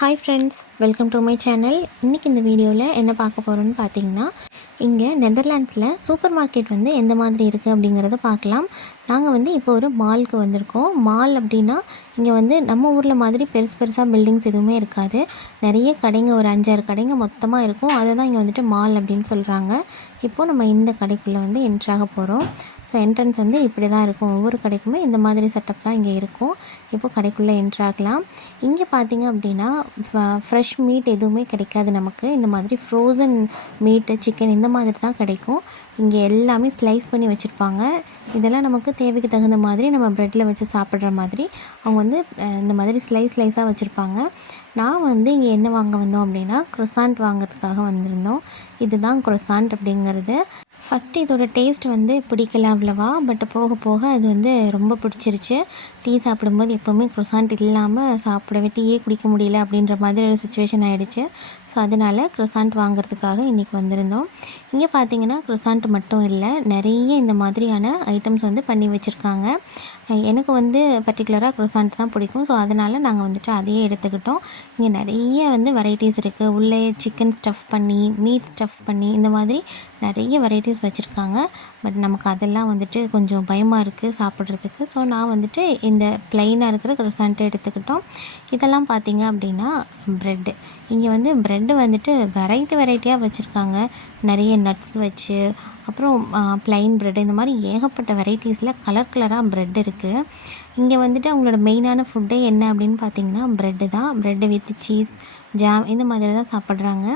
Hi friends, welcome to my channel. இன்றைக்கி இந்த வீடியோவில் என்ன பார்க்க போகிறோன்னு பார்த்தீங்கன்னா, இங்கே நெதர்லாண்ட்ஸில் சூப்பர் மார்க்கெட் வந்து எந்த மாதிரி இருக்குது அப்படிங்கிறத பார்க்கலாம். நாங்கள் வந்து இப்போ ஒரு மாலுக்கு வந்திருக்கோம். மால் அப்படின்னா இங்கே வந்து நம்ம ஊரில் மாதிரி பெருசாக பில்டிங்ஸ் எதுவுமே இருக்காது. நிறைய கடைங்க, ஒரு 5-6 கடைங்க மொத்தமாக இருக்கும். அதை தான் இங்கே வந்துட்டு மால் அப்படின்னு சொல்கிறாங்க. இப்போது நம்ம இந்த கடைக்குள்ளே வந்து என்ட்ராக போகிறோம். ஸோ என்ட்ரன்ஸ் வந்து இப்படி தான் இருக்கும். ஒவ்வொரு கடைக்குமே இந்த மாதிரி செட்டப் தான் இங்கே இருக்கும். இப்போது கடைக்குள்ளே என்ட்ராகலாம். இங்கே பார்த்திங்க அப்படின்னா ஃப்ரெஷ் மீட் எதுவுமே கிடைக்காது நமக்கு. இந்த மாதிரி ஃப்ரோசன் மீட்டு, சிக்கன் இந்த மாதிரி தான் கிடைக்கும். இங்கே எல்லாமே ஸ்லைஸ் பண்ணி வச்சுருப்பாங்க. இதெல்லாம் நமக்கு தேவைக்கு தகுந்த மாதிரி நம்ம ப்ரெட்டில் வச்சு சாப்பிட்ற மாதிரி அவங்க வந்து இந்த மாதிரி ஸ்லைஸாக வச்சுருப்பாங்க. நான் வந்து இங்கே என்ன வாங்க வந்தோம் அப்படின்னா க்ரொசாண்ட் வாங்கிறதுக்காக வந்திருந்தோம். இதுதான் க்ரொசாண்ட் அப்படிங்கிறது. ஃபஸ்ட்டு இதோட டேஸ்ட் வந்து பிடிக்கல அவ்வளவா, பட் போக போக அது வந்து ரொம்ப பிடிச்சிருச்சு. டீ சாப்பிடும்போது எப்போவுமே க்ரொசாண்ட் இல்லாமல் சாப்பிடவே, டீயே குடிக்க முடியல அப்படின்ற மாதிரி ஒரு சுச்சுவேஷன் ஆகிடுச்சு. ஸோ அதனால் க்ரொசாண்ட் வாங்கிறதுக்காக இன்றைக்கி வந்திருந்தோம். இங்கே பார்த்திங்கன்னா க்ரொசாண்ட் மட்டும் இல்லை, நிறைய இந்த மாதிரியான ஐட்டம்ஸ் வந்து பண்ணி வச்சுருக்காங்க. எனக்கு வந்து பர்டிகுலராக க்ரொசாண்ட் தான் பிடிக்கும். ஸோ அதனால் நாங்கள் வந்துட்டு அதையே எடுத்துக்கிட்டோம். இங்கே நிறைய வந்து வெரைட்டிஸ் இருக்குது. உள்ளே சிக்கன் ஸ்டஃப் பண்ணி, மீட் ஸ்டஃப் பண்ணி, இந்த மாதிரி நிறைய வெரைட்டிஸ் வச்சுருக்காங்க. பட் நமக்கு அதெல்லாம் வந்துட்டு கொஞ்சம் பயமாக இருக்குது சாப்பிட்றதுக்கு. ஸோ நான் வந்துட்டு இந்த ப்ளைனாக இருக்கிற க்ரொசாண்ட்டை எடுத்துக்கிட்டோம். இதெல்லாம் பார்த்திங்க அப்படின்னா ப்ரெட்டு. இங்கே வந்து ப்ரெட்டு வந்துட்டு வெரைட்டியாக வச்சுருக்காங்க. நிறைய நட்ஸ் வச்சு, அப்புறம் ப்ளைன் ப்ரெட்டு, இந்த மாதிரி ஏகப்பட்ட வெரைட்டிஸில் கலராக ப்ரெட் இருக்குது. இங்கே வந்துட்டு அவங்களோட மெயினான ஃபுட்டே என்ன அப்படின்னு பார்த்தீங்கன்னா ப்ரெட்டு தான். ப்ரெட்டு வித் சீஸ், ஜாம் இந்த மாதிரி தான் சாப்பிட்றாங்க.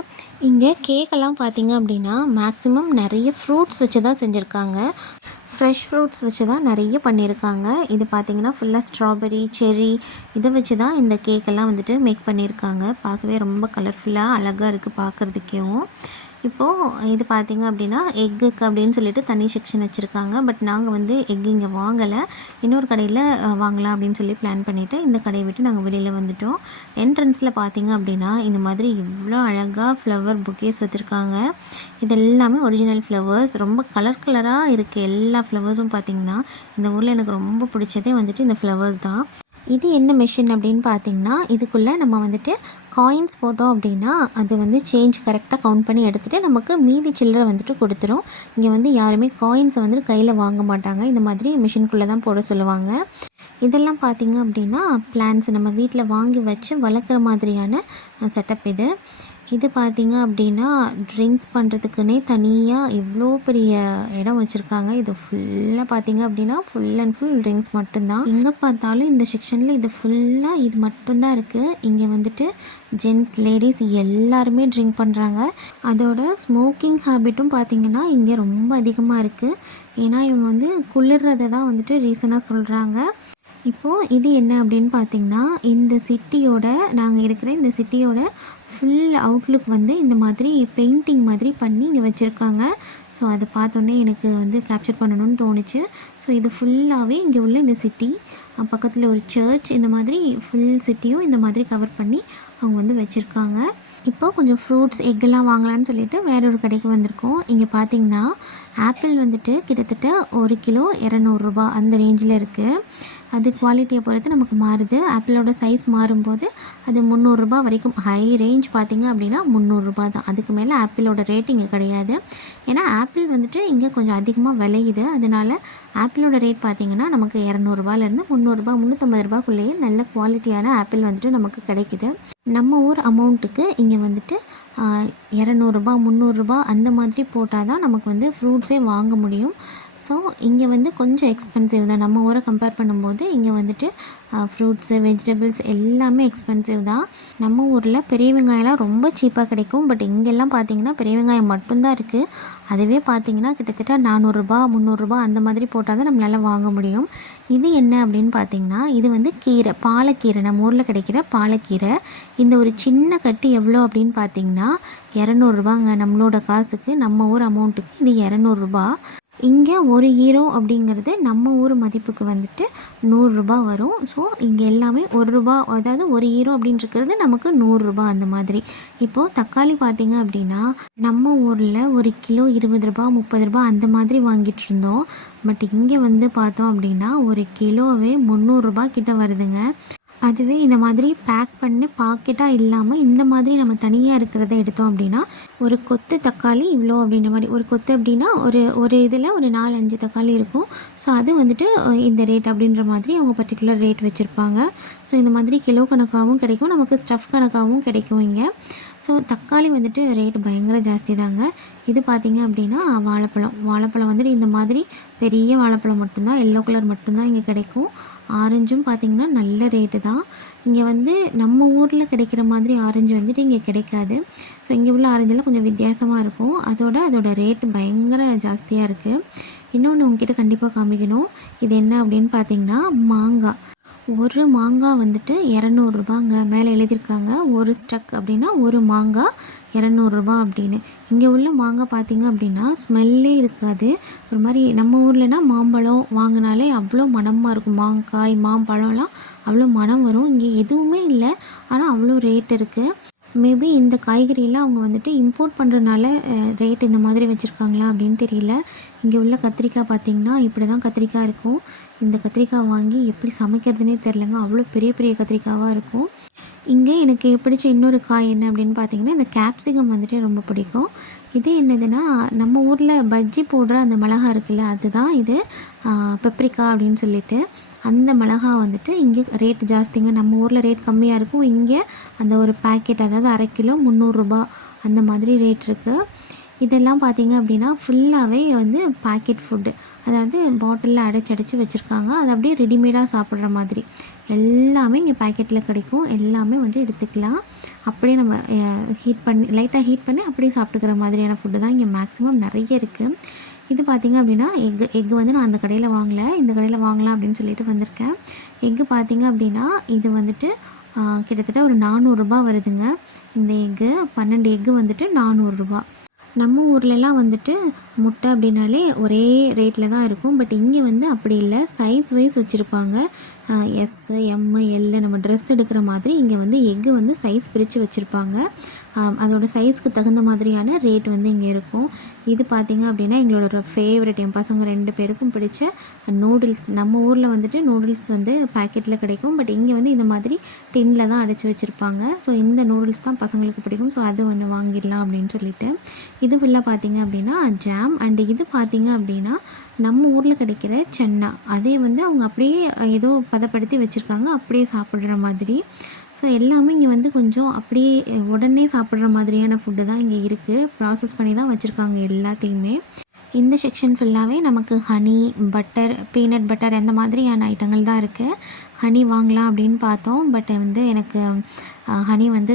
இங்கே கேக்கெல்லாம் பார்த்திங்க அப்படின்னா மேக்ஸிமம் நிறைய ஃப்ரூட்ஸ் வச்சு தான் செஞ்சுருக்காங்க. ஃப்ரெஷ் ஃப்ரூட்ஸ் வச்சு தான் நிறைய பண்ணியிருக்காங்க. இது பார்த்திங்கன்னா ஃபுல்லாக ஸ்ட்ராபெரி, செர்ரி இதை வச்சு தான் இந்த கேக்கெல்லாம் வந்துட்டு மேக் பண்ணியிருக்காங்க. பார்க்கவே ரொம்ப கலர்ஃபுல்லாக அழகாக இருக்குது பார்க்குறதுக்கேவும். இப்போது இது பார்த்திங்க அப்படின்னா எக்குக்கு அப்படின்னு சொல்லிட்டு தனி செக்ஷன் வச்சுருக்காங்க. பட் நாங்கள் வந்து எக் இங்கே வாங்கலை. இன்னொரு கடையில் வாங்கலாம் அப்படின்னு சொல்லி பிளான் பண்ணிவிட்டு இந்த கடையை விட்டு நாங்கள் வெளியில் வந்துவிட்டோம். என்ட்ரன்ஸில் பார்த்திங்க அப்படின்னா இந்த மாதிரி இவ்வளோ அழகாக ஃப்ளவர் புக்கேஸ் வச்சுருக்காங்க. இது எல்லாமே ஒரிஜினல் ஃப்ளவர்ஸ். ரொம்ப கலராக இருக்குது. எல்லா ஃப்ளவர்ஸும் பார்த்திங்கன்னா இந்த ஊரில் எனக்கு ரொம்ப பிடிச்சதே வந்துட்டு இந்த ஃப்ளவர்ஸ் தான். இது என்ன மெஷின் அப்படின்னு பார்த்திங்கன்னா, இதுக்குள்ளே நம்ம வந்துட்டு காயின்ஸ் போட்டோம் அப்படின்னா அது வந்து சேஞ்ச் கரெக்டாக கவுண்ட் பண்ணி எடுத்துகிட்டு நமக்கு மீதி சில்லறை வந்துட்டு கொடுத்துரும். இங்கே வந்து யாருமே காயின்ஸை வந்துட்டு கையில் வாங்க மாட்டாங்க. இந்த மாதிரி மிஷின்குள்ளே தான் போட சொல்லுவாங்க. இதெல்லாம் பார்த்திங்க அப்படின்னா பிளான்ட்ஸ் நம்ம வீட்டில் வாங்கி வச்சு வளர்க்குற மாதிரியான செட்டப் இது. இது பார்த்திங்க அப்படின்னா ட்ரிங்க்ஸ் பண்ணுறதுக்குன்னே தனியாக இவ்வளோ பெரிய இடம் வச்சுருக்காங்க. இது ஃபுல்லாக பார்த்திங்க அப்படின்னா ஃபுல் அண்ட் ஃபுல் ட்ரிங்க்ஸ் மட்டும்தான். எங்கே பார்த்தாலும் இந்த செக்ஷனில் இது ஃபுல்லாக இது மட்டும்தான் இருக்குது. இங்கே வந்துட்டு ஜென்ட்ஸ், லேடிஸ் எல்லாருமே ட்ரிங்க் பண்ணுறாங்க. அதோட ஸ்மோக்கிங் ஹேபிட்டும் பார்த்திங்கன்னா இங்கே ரொம்ப அதிகமாக இருக்குது. ஏன்னா இவங்க வந்து குளிர்றதை தான் வந்துட்டு ரீசனாக சொல்கிறாங்க. இப்போது இது என்ன அப்படின்னு பார்த்திங்கன்னா இந்த சிட்டியோட, நாங்கள் இருக்கிற இந்த சிட்டியோட ஃபுல் அவுட்லுக் வந்து இந்த மாதிரி பெயிண்டிங் மாதிரி பண்ணி இங்கே வச்சுருக்காங்க. ஸோ அதை பார்த்தோன்னே எனக்கு வந்து கேப்சர் பண்ணணும்னு தோணுச்சு. ஸோ இது ஃபுல்லாகவே இங்கே உள்ள இந்த சிட்டி, பக்கத்தில் ஒரு சர்ச், இந்த மாதிரி ஃபுல் சிட்டியும் இந்த மாதிரி கவர் பண்ணி அவங்க வந்து வச்சுருக்காங்க. இப்போ கொஞ்சம் ஃப்ரூட்ஸ், எக்கெல்லாம் வாங்கலான்னு சொல்லிட்டு வேற ஒரு கடைக்கு வந்திருக்கோம். இங்கே பார்த்திங்கன்னா ஆப்பிள் வந்துட்டு கிட்டத்தட்ட 1 கிலோ 200 ரூபா அந்த ரேஞ்சில் இருக்குது. அது குவாலிட்டியை பொறுத்து நமக்கு மாறுது. ஆப்பிளோட சைஸ் மாறும்போது அது 300 ரூபா வரைக்கும், ஹை ரேஞ்ச் பார்த்திங்க அப்படின்னா 300 ரூபா தான். அதுக்கு மேலே ஆப்பிளோட ரேட் இங்கே கிடையாது. ஏன்னா ஆப்பிள் வந்துட்டு இங்கே கொஞ்சம் அதிகமாக விளையுது. அதனால் ஆப்பிளோட ரேட் பார்த்திங்கன்னா நமக்கு 200 ரூபாயிலேருந்து 300 ரூபா, 350 ரூபாய்க்குள்ளேயே நல்ல குவாலிட்டியான ஆப்பிள் வந்துட்டு நமக்கு கிடைக்குது. நம்ம ஊர் அமௌண்ட்டுக்கு இங்கே வந்துட்டு 200 ரூபா, 300 ரூபா அந்த மாதிரி போட்டால் தான் நமக்கு வந்து ஃப்ரூட்ஸே வாங்க முடியும். ஸோ இங்கே வந்து கொஞ்சம் எக்ஸ்பென்சிவ் தான். நம்ம ஊரை கம்பேர் பண்ணும்போது இங்கே வந்துட்டு ஃப்ரூட்ஸு, வெஜிடபிள்ஸ் எல்லாமே எக்ஸ்பென்சிவ் தான். நம்ம ஊரில் பெரிய வெங்காயம்லாம் ரொம்ப சீப்பாக கிடைக்கும். பட் இங்கெல்லாம் பார்த்திங்கன்னா பெரிய வெங்காயம் மட்டும்தான் இருக்குது. அதுவே பார்த்திங்கன்னா கிட்டத்தட்ட 400 ரூபா, 300 ரூபா அந்த மாதிரி போட்டால் தான் நம்மளால் வாங்க முடியும். இது என்ன அப்படின்னு பார்த்திங்கன்னா இது வந்து கீரை, பாலக்கீரை, நம்ம ஊரில் கிடைக்கிற பாலக்கீரை. இந்த ஒரு சின்ன கட்டு எவ்வளோ அப்படின்னு பார்த்திங்கன்னா 200 ரூபாங்க. நம்மளோட காசுக்கு, நம்ம ஊர் அமௌண்ட்டுக்கு இது 200 ரூபா. இங்கே 1 ஈரோ அப்படிங்கிறது நம்ம ஊர் மதிப்புக்கு வந்துட்டு 100 ரூபா வரும். ஸோ இங்கே எல்லாமே 1 ரூபா, அதாவது 1 ஈரோ அப்படின்றது நமக்கு 100 ரூபா அந்த மாதிரி. இப்போது தக்காளி பார்த்திங்க அப்படின்னா நம்ம ஊரில் 1 கிலோ 20 ரூபா, 30 ரூபா அந்த மாதிரி வாங்கிட்டு இருந்தோம். பட் இங்கே வந்து பார்த்தோம் அப்படின்னா 1 கிலோவே 300 ரூபா கிட்ட வருதுங்க. அதுவே இந்த மாதிரி பேக் பண்ணி பாக்கெட்டாக இல்லாமல் இந்த மாதிரி நம்ம தனியாக இருக்கிறத எடுத்தோம் அப்படின்னா ஒரு கொத்து தக்காளி இவ்வளோ அப்படின்ற மாதிரி, ஒரு கொத்து அப்படின்னா ஒரு ஒரு இதில் ஒரு 4-5 தக்காளி இருக்கும். ஸோ அது வந்துட்டு இந்த ரேட் அப்படின்ற மாதிரி அவங்க பர்டிகுலர் ரேட் வச்சுருப்பாங்க. ஸோ இந்த மாதிரி கிலோ கணக்காகவும் கிடைக்கும், நமக்கு ஸ்டஃப் கணக்காகவும் கிடைக்கும் இங்கே. ஸோ தக்காளி வந்துட்டு ரேட் பயங்கர ஜாஸ்தி தாங்க. இது பார்த்திங்க அப்படின்னா வாழைப்பழம் வந்துட்டு இந்த மாதிரி பெரிய வாழைப்பழம் மட்டும்தான், எல்லோ கலர் மட்டும்தான் இங்கே கிடைக்கும். ஆரஞ்சும் பார்த்திங்கன்னா நல்ல ரேட்டு தான். இங்கே வந்து நம்ம ஊரில் கிடைக்கிற மாதிரி ஆரஞ்சு வந்துட்டு இங்கே கிடைக்காது. ஸோ இங்கே உள்ள ஆரஞ்செல்லாம் கொஞ்சம் வித்தியாசமாக இருக்கும். அதோட ரேட்டு பயங்கர ஜாஸ்தியாக இருக்குது. இன்னொன்று உங்ககிட்ட கண்டிப்பாக காமிக்கணும். இது என்ன அப்படின்னு பார்த்திங்கன்னா மாங்காய். ஒரு மாங்காய் வந்துட்டு 200 ரூபாங்க. மேலே எழுதியிருக்காங்க ஒரு ஸ்டக் அப்படின்னா ஒரு மாங்காய் 200 ரூபா அப்படின்னு. இங்கே உள்ள மாங்காய் பார்த்திங்க அப்படின்னா ஸ்மெல்லே இருக்காது. ஒரு மாதிரி நம்ம ஊர்லனா மாம்பழம் வாங்கினாலே அவ்வளோ மணமாக இருக்கும். மாங்காய் மாம்பழம்லாம் அவ்வளோ மணம் வரும். இங்கே எதுவுமே இல்லை, ஆனால் அவ்வளோ ரேட் இருக்குது. மேபி இந்த காய்கறியெல்லாம் அவங்க வந்துட்டு இம்போர்ட் பண்ணுறதுனால ரேட் இந்த மாதிரி வச்சுருக்காங்களா அப்படின்னு தெரியல. இங்கே உள்ள கத்திரிக்காய் பார்த்திங்கன்னா இப்படி தான் கத்திரிக்காய் இருக்கும். இந்த கத்திரிக்காய் வாங்கி எப்படி சமைக்கிறதுனே தெரிலங்க, அவ்வளோ பெரிய பெரிய கத்திரிக்காவாக இருக்கும். இங்கே எனக்கு பிடிச்ச இன்னொரு காய் என்ன அப்படின்னு பார்த்திங்கன்னா இந்த கேப்சிகம் வந்துட்டு ரொம்ப பிடிக்கும். இது என்னதுன்னா நம்ம ஊரில் பஜ்ஜி போடுற அந்த மிளகா இருக்குல்ல, அதுதான் இது பெப்ரிக்கா அப்படின்னு சொல்லிட்டு. அந்த மிளகா வந்துட்டு இங்கே ரேட் ஜாஸ்திங்க. நம்ம ஊரில் ரேட் கம்மியாக இருக்கும், இங்கே அந்த ஒரு பேக்கெட் அதாவது 1/2 கிலோ 300 ரூபா அந்த மாதிரி ரேட் இருக்குது. இதெல்லாம் பார்த்திங்க அப்படின்னா ஃபுல்லாகவே வந்து பேக்கெட் ஃபுட்டு, அதாவது பாட்டிலில் அடைச்சி வச்சுருக்காங்க. அது அப்படியே ரெடிமேடாக சாப்பிட்ற மாதிரி எல்லாமே இங்கே பேக்கெட்டில் கிடைக்கும். எல்லாமே வந்து எடுத்துக்கலாம். அப்படியே நம்ம லைட்டாக ஹீட் பண்ணி அப்படியே சாப்பிட்டுக்கிற மாதிரியான ஃபுட்டு தான் இங்கே மேக்ஸிமம் நிறைய இருக்குது. இது பார்த்திங்க அப்படின்னா எக்கு வந்து நான் அந்த கடையில் வாங்கலை, இந்த கடையில் வாங்கலாம் அப்படின்னு சொல்லிட்டு வந்திருக்கேன். எக்கு பார்த்திங்க அப்படின்னா இது வந்துட்டு கிட்டத்தட்ட ஒரு 400 ரூபா வருதுங்க. இந்த எக்கு 12 எக்கு வந்துட்டு 400 ரூபா. நம்ம ஊர்லலாம் வந்துட்டு முட்டை அப்படின்னாலே ஒரே ரேட்டில் தான் இருக்கும். பட் இங்கே வந்து அப்படி இல்லை, சைஸ் வைஸ் வச்சுருப்பாங்க. எஸ், எம், எல் நம்ம ட்ரெஸ் எடுக்கிற மாதிரி இங்கே வந்து எக்கு வந்து சைஸ் பிரித்து வச்சுருப்பாங்க. அதோட சைஸ்க்கு தகுந்த மாதிரியான ரேட் வந்து இங்கே இருக்கும். இது பார்த்திங்க அப்படின்னா எங்களோட ஃபேவரட், என் பசங்க 2 பேருக்கும் பிடிச்ச நூடுல்ஸ். நம்ம ஊரில் வந்துட்டு நூடுல்ஸ் வந்து பேக்கெட்டில் கிடைக்கும், பட் இங்கே வந்து இந்த மாதிரி டின்னில் தான் அடைச்சி வச்சுருப்பாங்க. ஸோ இந்த நூடுல்ஸ் தான் பசங்களுக்கு பிடிக்கும். ஸோ அது ஒன்று வாங்கிடலாம் அப்படின்னு சொல்லிட்டு. இது ஃபுல்லாக பார்த்திங்க அப்படின்னா ஜாம். அண்டு இது பார்த்திங்க அப்படின்னா நம்ம ஊரில் கிடைக்கிற சென்னா, அதே வந்து அவங்க அப்படியே ஏதோ பதப்படுத்தி வச்சுருக்காங்க, அப்படியே சாப்பிட்ற மாதிரி. ஸோ எல்லாமே இங்கே வந்து கொஞ்சம் அப்படியே உடனே சாப்பிட்ற மாதிரியான ஃபுட்டு தான் இங்கே இருக்குது. ப்ராசஸ் பண்ணி தான் வச்சுருக்காங்க எல்லாத்தையுமே. இந்த செக்ஷன் ஃபுல்லாகவே நமக்கு ஹனி, பட்டர், பீனட் பட்டர் அந்த மாதிரியான ஐட்டங்கள் தான் இருக்குது. ஹனி வாங்கலாம் அப்படின்னு பார்த்தோம், பட் வந்து எனக்கு ஹனி வந்து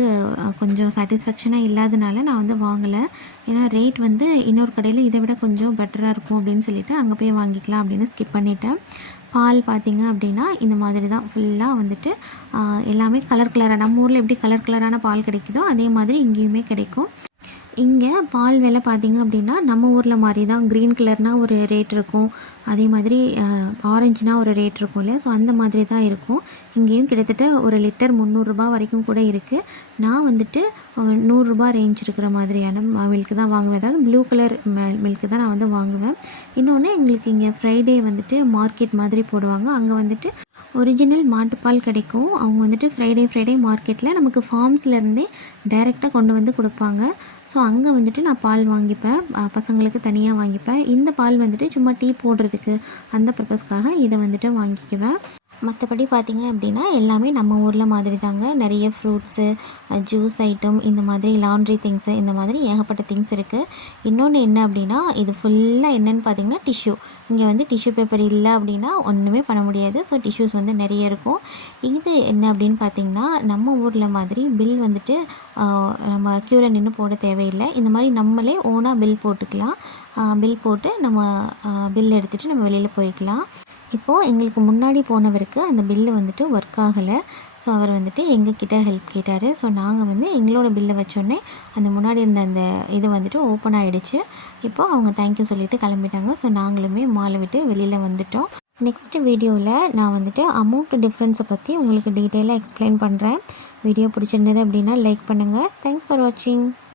கொஞ்சம் சாட்டிஸ்ஃபேக்ஷனாக இல்லாதனால நான் வந்து வாங்கலை. ஏன்னா ரேட் வந்து இன்னொரு கடையில் இதை விட கொஞ்சம் பெட்டராக இருக்கும் அப்படின்னு சொல்லிவிட்டு அங்கே போய் வாங்கிக்கலாம் அப்படின்னு ஸ்கிப் பண்ணிட்டேன். பால் பார்த்திங்க அப்படின்னா இந்த மாதிரி தான் ஃபுல்லாக வந்துட்டு எல்லாமே கலர் கலராக, நம்ம ஊரில் எப்படி கலர் கலரான பால் கிடைக்குதோ அதே மாதிரி இங்கேயுமே கிடைக்கும். இங்கே பால் விலை பார்த்திங்க அப்படின்னா நம்ம ஊரில் மாதிரி தான். க்ரீன் கலர்னால் ஒரு ரேட் இருக்கும், அதே மாதிரி ஆரஞ்சுனால் ஒரு ரேட் இருக்கும் இல்லையா. ஸோ அந்த மாதிரி தான் இருக்கும். இங்கேயும் கிட்டத்தட்ட ஒரு லிட்டர் 300 ரூபா வரைக்கும் கூட இருக்குது. நான் வந்துட்டு 100 ரூபா ரேஞ்ச் இருக்கிற மாதிரியான மில்க்கு தான் வாங்குவேன். அதாவது ப்ளூ கலர் மில்க்கு தான் நான் வந்து வாங்குவேன். இன்னொன்று எங்களுக்கு இங்கே ஃப்ரைடே வந்துட்டு மார்க்கெட் மாதிரி போடுவாங்க. அங்கே வந்துட்டு ஒரிஜினல் மாட்டுப்பால் கிடைக்கும். அவங்க வந்துட்டு ஃப்ரைடே மார்க்கெட்டில் நமக்கு ஃபார்ம்ஸ்லேருந்தே டைரெக்டாக கொண்டு வந்து கொடுப்பாங்க. ஸோ அங்கே வந்துட்டு நான் பால் வாங்கிப்பேன், பசங்களுக்கு தனியாக வாங்கிப்பேன். இந்த பால் வந்துட்டு சும்மா டீ போடுறதுக்கு அந்த பர்பஸ்க்காக இதை வந்துட்டு வாங்கிக்குவேன். மற்றபடி பார்த்திங்க அப்படின்னா எல்லாமே நம்ம ஊரில் மாதிரி தாங்க. நிறைய ஃப்ரூட்ஸு, ஜூஸ் ஐட்டம், இந்த மாதிரி லாண்ட்ரி திங்ஸு, இந்த மாதிரி ஏகப்பட்ட திங்ஸ் இருக்குது. இன்னொன்று என்ன அப்படின்னா இது ஃபுல்லாக என்னென்னு பார்த்திங்கன்னா டிஷ்யூ. இங்கே வந்து டிஷ்யூ பேப்பர் இல்லை அப்படின்னா ஒன்றுமே பண்ண முடியாது. ஸோ டிஷ்யூஸ் வந்து நிறைய இருக்கும். இது என்ன அப்படின்னு பார்த்திங்கன்னா நம்ம ஊரில் மாதிரி பில் வந்துட்டு நம்ம க்யூவில் நின்று போட தேவையில்லை. இந்த மாதிரி நம்மளே ஓனாக பில் போட்டுக்கலாம். பில் போட்டு நம்ம பில் எடுத்துகிட்டு நம்ம வெளியில் போய்க்கலாம். இப்போது எங்களுக்கு முன்னாடி போனவருக்கு அந்த பில்லு வந்துட்டு ஒர்க் ஆகலை. ஸோ அவர் வந்துட்டு எங்ககிட்ட ஹெல்ப் கேட்டார். ஸோ நாங்கள் வந்து எங்களோட பில்லை வச்சோடனே அந்த முன்னாடி இருந்த அந்த இது வந்துட்டு ஓப்பன் ஆகிடுச்சு. இப்போது அவங்க தேங்க்யூ சொல்லிவிட்டு கிளம்பிட்டாங்க. ஸோ நாங்களுமே மாலை விட்டு வெளியில் வந்துட்டோம். நெக்ஸ்ட் வீடியோவில் நான் வந்துட்டு அமௌண்ட் டிஃப்ரென்ஸை பற்றி உங்களுக்கு டீட்டெயிலாக எக்ஸ்பிளைன் பண்ணுறேன். வீடியோ பிடிச்சிருந்தது அப்படின்னா லைக் பண்ணுங்கள். தேங்க்ஸ் ஃபார் வாட்சிங்.